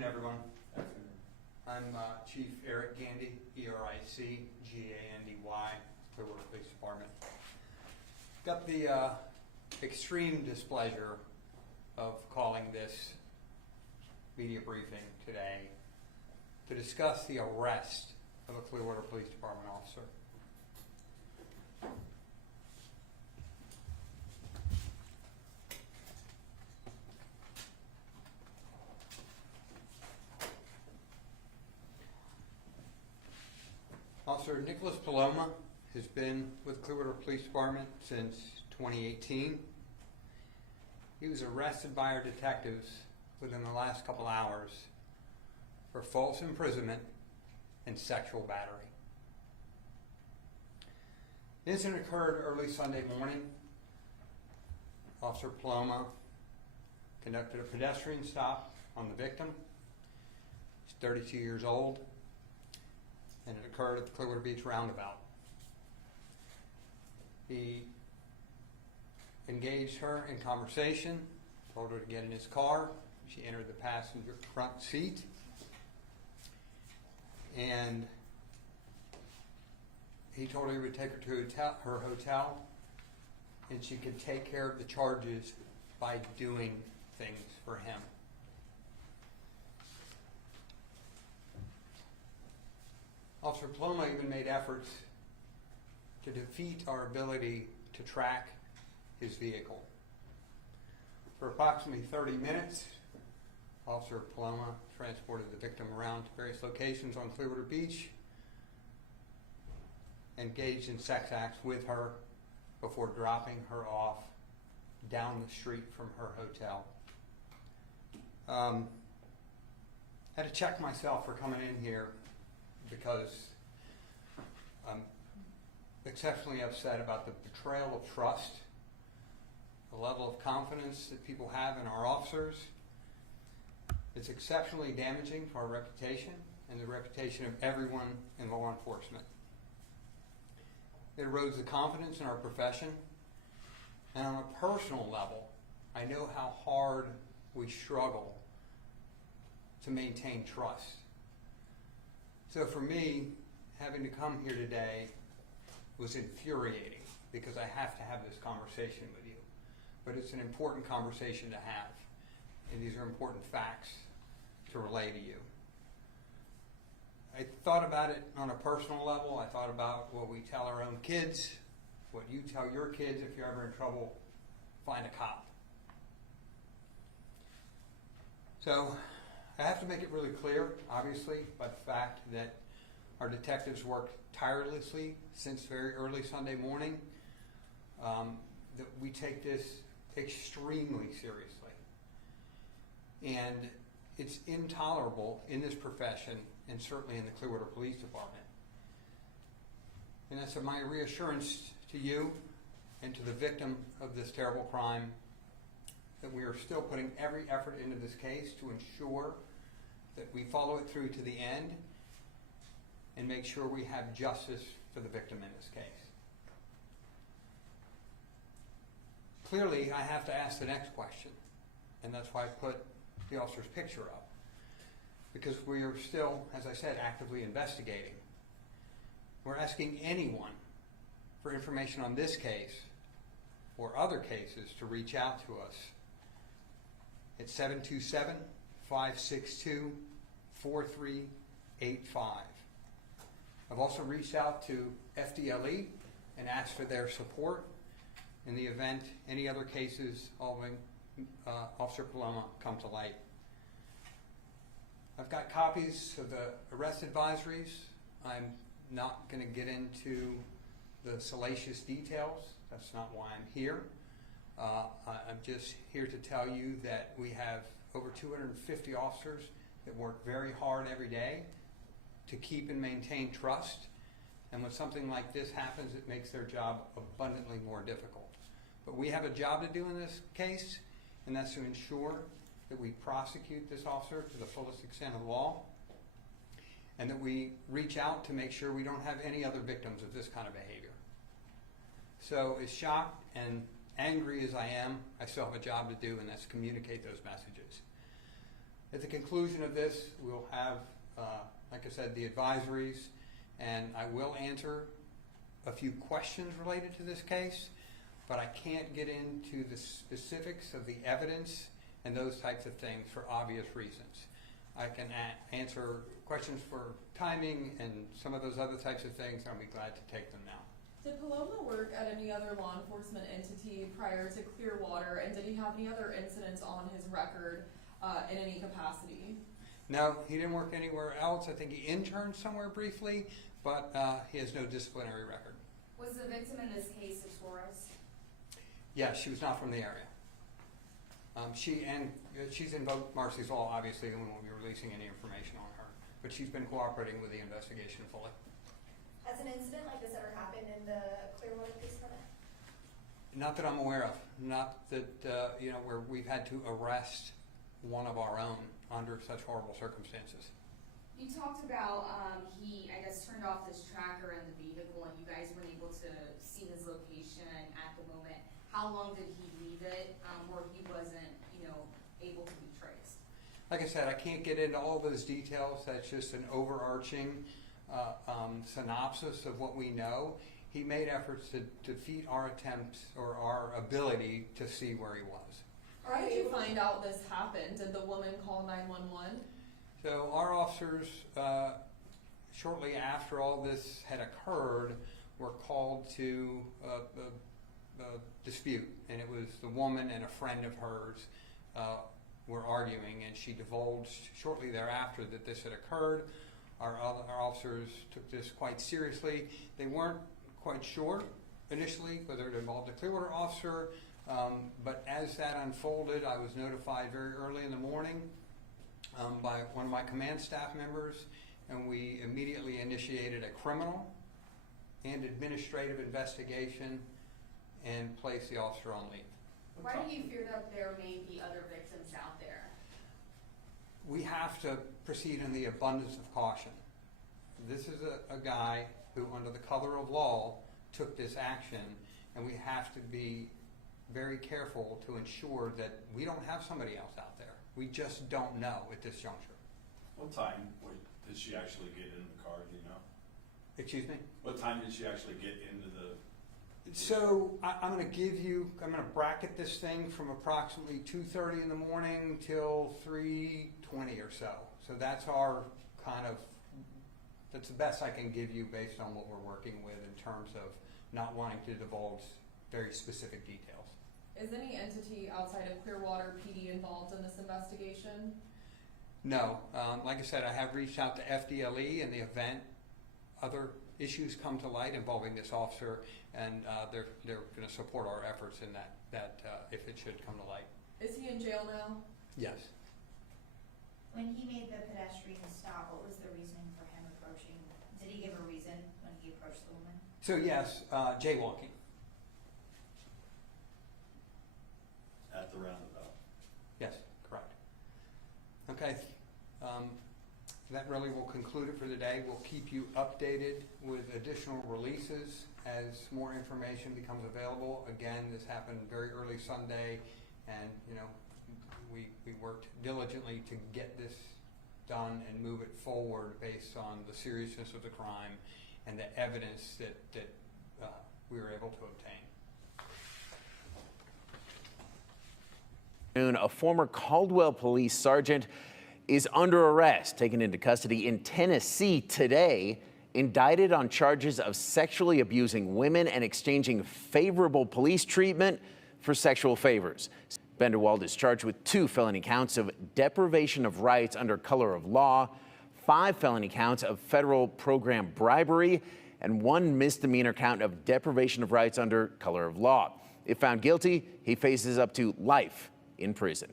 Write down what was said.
Afternoon, everyone. I'm Chief Eric Gandy, ERIC, GANDY, Clearwater Police Department. Got the extreme displeasure of calling this media briefing today to discuss the arrest of a Clearwater Police Department officer. Officer Nicholas Paloma has been with Clearwater Police Department since 2018. He was arrested by our detectives within the last couple hours for false imprisonment and sexual battery. The incident occurred early Sunday morning. Officer Paloma conducted a pedestrian stop on the victim. He's 32 years old, and it occurred at the Clearwater Beach roundabout. He engaged her in conversation, told her to get in his car. She entered the passenger front seat, and he told her he would take her to her hotel, and she could take care of the charges by doing things for him. Officer Paloma even made efforts to defeat our ability to track his vehicle. For approximately 30 minutes, Officer Paloma transported the victim around to various locations on Clearwater Beach, engaged in sex acts with her before dropping her off down the street from her hotel. Had to check myself for coming in here because I'm exceptionally upset about the betrayal of trust, the level of confidence that people have in our officers. It's exceptionally damaging to our reputation and the reputation of everyone in law enforcement. It erodes the confidence in our profession, and on a personal level, I know how hard we struggle to maintain trust. So for me, having to come here today was infuriating because I have to have this conversation with you. But it's an important conversation to have, and these are important facts to relay to you. I thought about it on a personal level. I thought about what we tell our own kids, what you tell your kids if you're ever in trouble: find a cop. So I have to make it really clear, obviously, by the fact that our detectives worked tirelessly since very early Sunday morning, that we take this extremely seriously. And it's intolerable in this profession, and certainly in the Clearwater Police Department. And that's my reassurance to you and to the victim of this terrible crime, that we are still putting every effort into this case to ensure that we follow it through to the end and make sure we have justice for the victim in this case. Clearly, I have to ask the next question, and that's why I put the officer's picture up, because we are still, as I said, actively investigating. We're asking anyone for information on this case or other cases to reach out to us at 727-562-4385. I've also reached out to FDLE and asked for their support in the event any other cases involving Officer Paloma come to light. I've got copies of the arrest advisories. I'm not going to get into the salacious details. That's not why I'm here. I'm just here to tell you that we have over 250 officers that work very hard every day to keep and maintain trust. And when something like this happens, it makes their job abundantly more difficult. But we have a job to do in this case, and that's to ensure that we prosecute this officer to the fullest extent of the law, and that we reach out to make sure we don't have any other victims of this kind of behavior. So as shocked and angry as I am, I still have a job to do, and that's communicate those messages. At the conclusion of this, we'll have, like I said, the advisories, and I will answer a few questions related to this case, but I can't get into the specifics of the evidence and those types of things for obvious reasons. I can answer questions for timing and some of those other types of things, and I'll be glad to take them now. Did Paloma work at any other law enforcement entity prior to Clearwater, and did he have any other incidents on his record in any capacity? No, he didn't work anywhere else. I think he interned somewhere briefly, but he has no disciplinary record. Was the victim in this case a tourist? Yes, she was not from the area. She's invoked Marcy's Law, obviously, and we won't be releasing any information on her. But she's been cooperating with the investigation fully. Has an incident like this ever happened in the Clearwater police department? Not that I'm aware of. Not that, where we've had to arrest one of our own under such horrible circumstances. You talked about he, I guess, turned off this tracker in the vehicle and you guys weren't able to see his location at the moment. How long did he leave it where he wasn't, able to be traced? Like I said, I can't get into all those details. That's just an overarching synopsis of what we know. He made efforts to defeat our attempts or our ability to see where he was. How did you find out this happened? Did the woman call 911? So our officers, shortly after all this had occurred, were called to a dispute, and it was the woman and a friend of hers were arguing, and she divulged shortly thereafter that this had occurred. Our officers took this quite seriously. They weren't quite sure initially whether it involved a Clearwater officer, but as that unfolded, I was notified very early in the morning by one of my command staff members, and we immediately initiated a criminal and administrative investigation and placed the officer on leave. Why do you fear that there may be other victims out there? We have to proceed in the abundance of caution. This is a guy who, under the color of law, took this action, and we have to be very careful to ensure that we don't have somebody else out there. We just don't know at this juncture. What time did she actually get in the car, do you know? Excuse me? What time did she actually get into the... So I'm going to bracket this thing from approximately 2:30 in the morning till 3:20 or so. So that's that's the best I can give you based on what we're working with in terms of not wanting to divulge very specific details. Is any entity outside of Clearwater PD involved in this investigation? No. Like I said, I have reached out to FDLE in the event other issues come to light involving this officer, and they're going to support our efforts in that if it should come to light. Is he in jail now? Yes. When he made the pedestrian stop, what was the reasoning for him approaching? Did he give a reason when he approached the woman? So yes, jaywalking. At the roundabout? Yes, correct. Okay. That really will conclude it for today. We'll keep you updated with additional releases as more information becomes available. Again, this happened very early Sunday, and we worked diligently to get this done and move it forward based on the seriousness of the crime and the evidence that we were able to obtain. A former Caldwell police sergeant is under arrest, taken into custody in Tennessee today, indicted on charges of sexually abusing women and exchanging favorable police treatment for sexual favors. Benderwald is charged with 2 felony counts of deprivation of rights under color of law, 5 felony counts of federal program bribery, and 1 misdemeanor count of deprivation of rights under color of law. If found guilty, he faces up to life in prison.